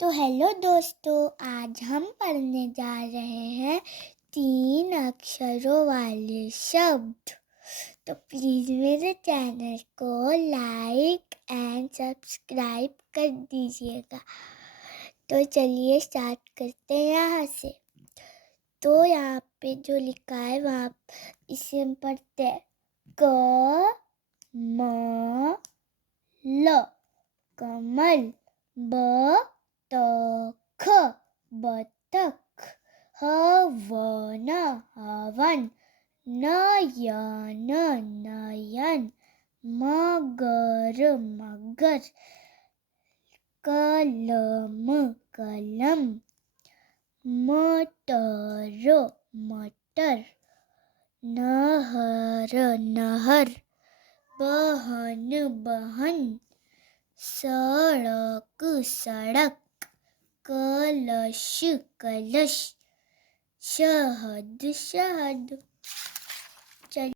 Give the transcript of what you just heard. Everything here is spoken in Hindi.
तो हेलो दोस्तों, आज हम पढ़ने जा रहे हैं 3 अक्षरों वाले शब्द। तो प्लीज़ मेरे चैनल को लाइक एंड सब्सक्राइब कर दीजिएगा। तो चलिए स्टार्ट करते हैं यहाँ से। तो यहाँ पे जो लिखा है वहाँ इसे हम पढ़ते हैं क म ल कमल, बतख बतख, हवन हवन, नयन नयन, मगर मगर, कलम कलम, मटर मटर, नहर नहर, बहन बहन, सड़क सड़क, कलश कलश, शहद शहद।